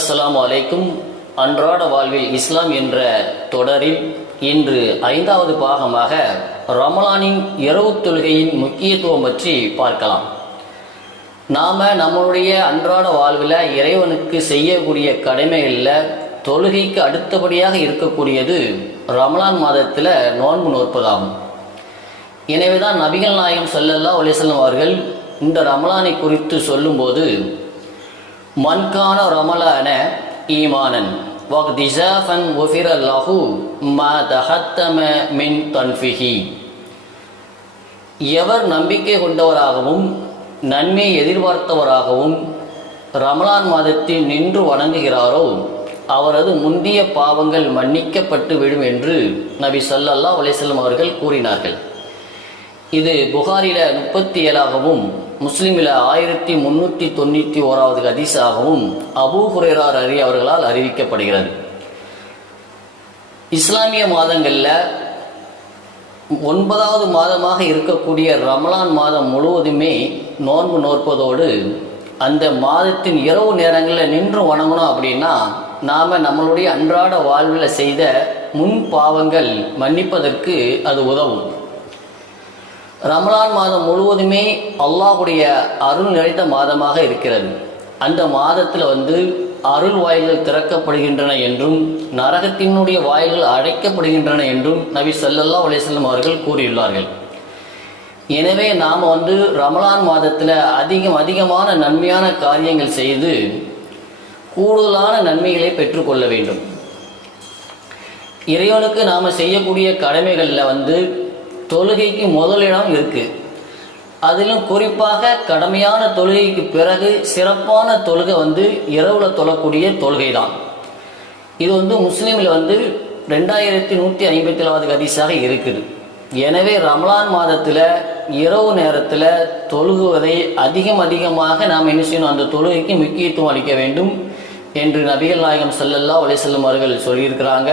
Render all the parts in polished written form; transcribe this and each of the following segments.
அஸ்ஸலாமு அலைக்கும். அன்றாட வாழ்வில் இஸ்லாம் என்ற தொடரில் இன்று 5வது பாகமாக ரமலானின் இரவு தொழுகையின் முக்கியத்துவம் பற்றி பார்க்கலாம். நாம் நம்மளுடைய அன்றாட வாழ்வில் இறைவனுக்கு செய்யக்கூடிய கடமைகளில் தொழுகைக்கு அடுத்தபடியாக இருக்கக்கூடியது ரமலான் மாதத்தில் நோன்பு நோற்பதாகும். எனவேதான் நபிகள் நாயகம் ஸல்லல்லாஹு அலைஹி வஸல்லம் அவர்கள் இந்த ரமலானை குறித்து சொல்லும்போது, மன்கான ரமலான ஈமானன் வக்திஸாஃபன் வஃபிரல்லாஹு மா தஹத்தம மின் தன்ஃபிஹி. எவர் நம்பிக்கை கொண்டவராகவும் நன்மையை எதிர்பார்த்தவராகவும் ரமலான் மாதத்தில் நின்று வணங்குகிறாரோ அவரது முந்திய பாவங்கள் மன்னிக்கப்பட்டு விடும் என்று நபி ஸல்லல்லாஹு அலைஹி வஸல்லம் அவர்கள் கூறினார்கள். இது புகாரில 37ஆகவும் முஸ்லிமில் 1391வது ஹதீஸாகவும் அபூ ஹுரைரா ரலி அவர்களால் அறிவிக்கப்படுகிறது. இஸ்லாமிய மாதங்களில் 9வது மாதமாக இருக்கக்கூடிய ரமலான் மாதம் முழுவதுமே நோன்பு நோற்பதோடு அந்த மாதத்தின் இரவு நேரங்களில் நின்று வணங்கணும் அப்படின்னா நாம் நம்மளுடைய அன்றாட வாழ்வில் செய்த முன் பாவங்கள் மன்னிப்பதற்கு அது உதவும். ரமலான் மாதம் முழுவதுமே அல்லாஹ்வுடைய அருள் நிறைந்த மாதமாக இருக்கிறது. அந்த மாதத்தில் அருள் வாயில்கள் திறக்கப்படுகின்றன என்றும் நரகத்தினுடைய வாயில்கள் அடைக்கப்படுகின்றன என்றும் நபி ஸல்லல்லாஹு அலைஹி வஸல்லம் அவர்கள் கூறியுள்ளார்கள். எனவே நாம் ரமலான் மாதத்தில் அதிகமான நன்மையான காரியங்கள் செய்து கூடுதலான நன்மைகளை பெற்றுக்கொள்ள வேண்டும். இறைவனுக்கு நாம் செய்யக்கூடிய கடமைகளில் தொழுகைக்கு முதலிடம் இருக்கு. அதிலும் குறிப்பாக கடமையான தொழுகைக்கு பிறகு சிறப்பான தொழுகை இரவுல தொழக்கூடிய தொழுகை தான். இது முஸ்லீமில் 2157வது ஹதீஸாக இருக்குது. எனவே ரமலான் மாதத்தில் இரவு நேரத்தில் தொழுகுவதை அதிகமாக நாம் என்ன செய்யணும், அந்த தொழுகைக்கு முக்கியத்துவம் அளிக்க வேண்டும் என்று நபிகள் நாயகம் ஸல்லல்லாஹு அலைஹி வஸல்லம் அவர்கள் சொல்லியிருக்கிறாங்க.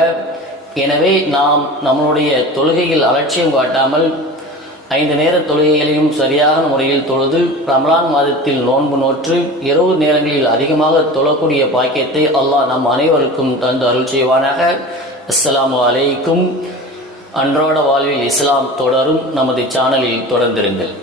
எனவே நாம் நம்மளுடைய தொழுகையில் அலட்சியம் காட்டாமல் 5 நேர தொழுகைகளையும் சரியான முறையில் தொழுது ரமலான் மாதத்தில் நோன்பு நோற்று இரவு நேரங்களில் அதிகமாக தொழக்கூடிய பாக்கியத்தை அல்லாஹ் நம் அனைவருக்கும் தந்து அருள் செய்வானாக. அஸ்ஸலாமு அலைக்கும். அன்றாட வாழ்வில் இஸ்லாம் தொடரும் நமது சேனலில் தொடர்ந்திருங்கள்.